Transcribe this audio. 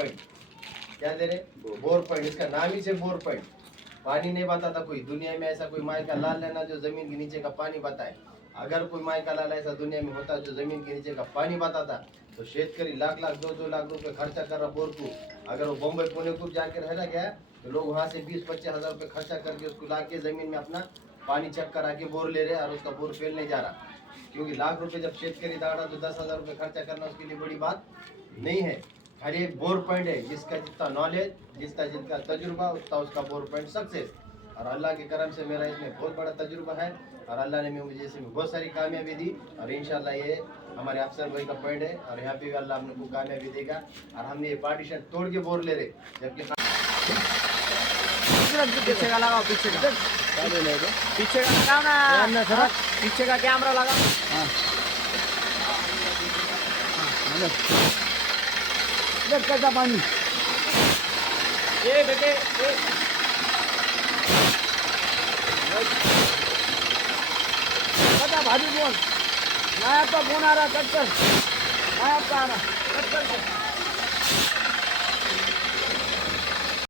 पॉइंट, क्या दे रहे? Bore point. इसका नाम ही से बोर पॉइंट। पानी नहीं बताता कोई, दुनिया में ऐसा कोई माई का लाल लेना जो जमीन के नीचे का पानी बताए। अगर कोई माई का लाल ऐसा दुनिया में होता जो जमीन के नीचे का पानी बताता तो शेतकरी लाख लाख 2-2 लाख रुपए खर्चा कर रहा बोर को। अगर वो बम्बई पुणे को जाके रहना गया तो लोग वहां से 20-25 हजार रुपए खर्चा करके उसको ला के जमीन में अपना पानी चेक करा के बोर ले रहे और उसका बोर फेल नहीं जा रहा। क्योंकि लाख रुपए जब शेतकरी दाड़ा तो 10,000 रुपए खर्चा करना उसके लिए बड़ी बात नहीं है। खाली एक बोर पॉइंट है, जिसका जितना नॉलेज, जिसका तजुर्बा, उतना उसका बोर पॉइंट सक्सेस। और अल्लाह के करम से मेरा इसमें बहुत बड़ा तजुर्बा है और अल्लाह ने मुझे इसमें बहुत सारी कामयाबी दी और इंशाल्लाह ये हमारे अफसर भाई का पॉइंट है और यहाँ पे भी अल्लाह हमने को कामयाबी देगा। और हमने ये पार्टीशन तोड़ के बोर ले रहे, जबकि पीछे का लगाओ, पीछे का लगाओ ना, पीछे का कैमरा लगाओ। कैसा पानी ये बेटे, बता भाभी बोल, नायब का फोन आ रहा, कट कर, नायब का आ रहा, कट कर।